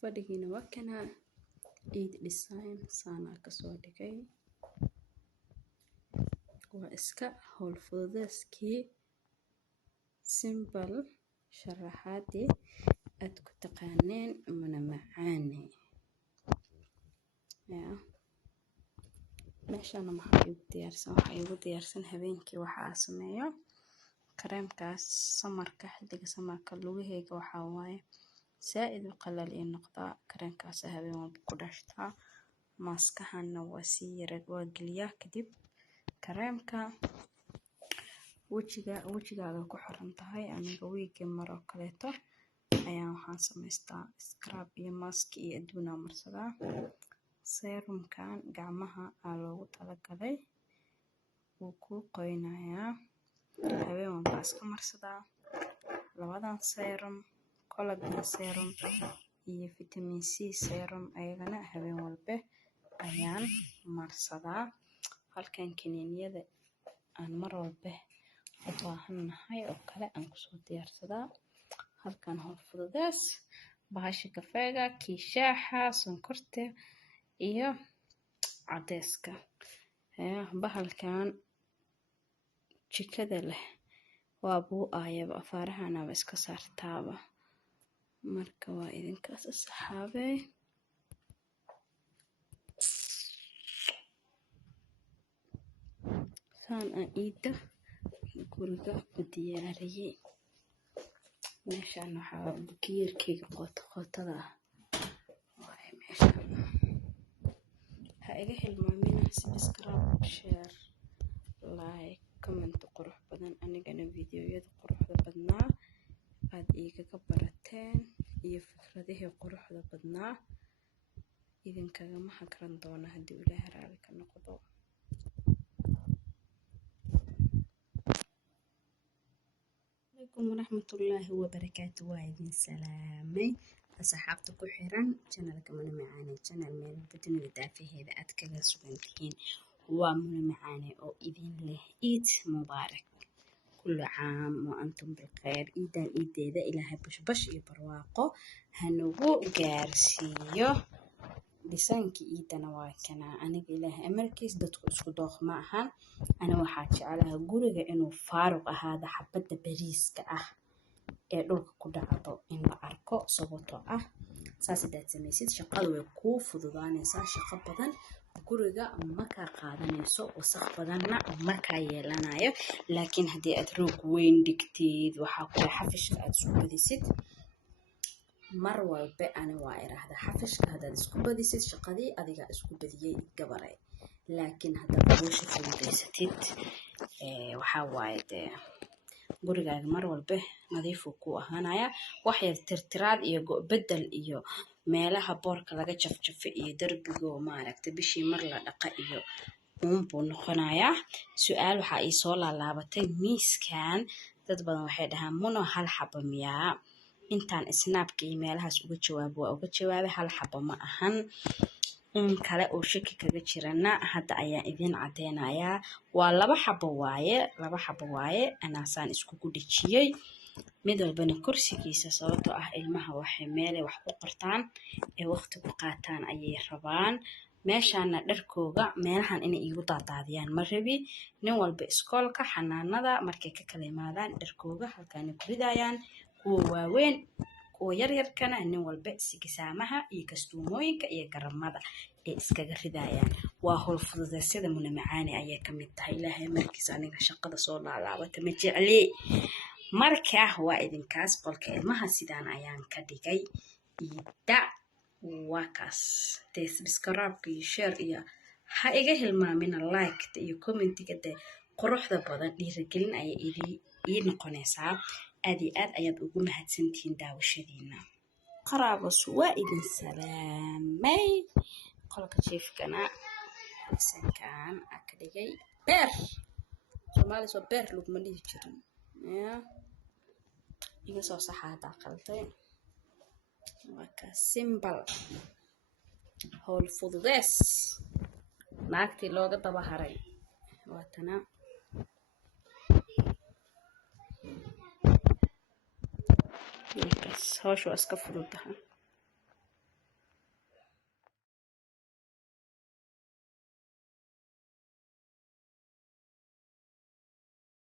fadhigiina waa kana Eid design saana ka soo dhigay waa iska hawl fududeeskii simple sharaxaadii aad ku taqaaneen mana macaane meeshaan waxaa igu diyaarsan habeenkii waxaa sameeyo kareemkaas samarka xilliga samarka lugaheyga waxaa waaye saaid u qalal ee noqdaa kareemkaas habeen walba ku dhashtaa maaskahana waa sii yara waa geliyaa kadib kareemka wajigaaga ku xiran tahay aniga weekend maro kaleeto ayaan waxaan samaystaa scrub iyo mask iyo adduuna marsadaa serumkan gacmaha aa loogu talagalay wuu ku qoynayaa habeen walba iska marsadaa labadan serum collagen serum iyo vitamin C serum ayagana habeen walba ayaan marsadaa halkan kiniiniyada aan mar walba u baahanahay oo kale aan ku soo diyaarsadaa halkan hawl fududees bahasha kafeega kii shaaha sonkorta iyo cadeyska bahalkan jikada leh waa buu aayaba afaarahanaba iska saartaaba marka waa idinkaas asxaabey saan aan iida guriga u diyaariyey meeshaan waxaa bukiyeerkeyga qotada ah waaye meeshaan ha iga hilmaamina subscribe share like comment qurux badan anigana videoyada quruxda badnaa aad igaga barateen iyo fikradihii quruxda badnaa idinkagama hagran doona haddii Ilaahay raali ka noqdo عليكم ورحمة الله وبركاته وايدين سلامي أصحابتك كحيران channel كمان معاني channel من بدون الدافع هذا أتكلم سبنتين ومن معاني أو إذن له إيد مبارك كل عام وأنتم بخير إيدا إيدا إلهي بش يبرواقو هنوغو جارسيو لسانك إيدنا واكنا أنا إلهي أمريكيس دتكو اسكو دوخ معها أنا waxaa jeclahay guriga inuu faaruq ahaado xabada bariiska ah ee dhulka ku dhacdo in la arko sababtoo ah saasidaad samaysid shaqada way ku fududaanaysaa shaqo badan guriga ma ka qaadanayso wasakh badanna ma ka yeelanayo laakiin haddii aad roog weyn dhigtid waxaa ku xafishka aad isku badisid mar walba ana waa iraahda xafishka hadaad isku badisid shaqadii adiga isku badiyay gabaray laakiin haddaad hawsha fududaysatid waxaa waaye gurigaaga mar walba nadiif uu ku ahaanaya wax yar tirtiraad iyo bedel iyo meelaha boorka laga jafjafay iyo darbiga oo maaragtay bishii mar la dhaqa iyo buu noqonayaa su'aal waxa ay soo laalaabatay miiskan dad badan waxay dhahaan muno hal xabo miyaa intaan snapka iyo meelahaas uga jawaabay hal xabo ma ahan kale oo shaki kaga jirana hadda ayaa idin cadeynayaa waa laba xabo waaye anaasaan isku dhijiyay mid walbana kursigiisa sababtoo ah ilmaha waxay meelay wax ku qortaan ee waqti ku qaataan ayay rabaan meeshaana dharkooga meelahan inay igu daadaadiyaan ma rabi nin walba iskoolka xanaanada markay ka kala imaadaan dharkooga halkaan ku ridayaan kuwa waaweyn kuwa yaryarkana nin walba sigisaamaha iyo kastuumooyinka iyo garamada ee iskaga ridayaan waa hawl fududeysada muna macaani ayay ka mid tahay ilaahay markiisa aniga shaqada soo laalaabata ma jecli marka waa idinkaas qolka ilmaha sidaan ayaan ka dhigay ida wakas subscribe iyo share iyo ha iga hilmaamina like iyo commentiga quruxda badan dhiirigelin ay ii noqonaysaa aad iyo aad ayaad ugu mahadsantihiin daawashadiina qaraabos waa idin salaamay qolka jiifkana sankaan ka dhigay beer Soomaali soo beer lugma dhihi jirin iga soo saxaada qaltay waa ka simple hawl fududees naagtii looga daba haray waatana hawshu iska fududahay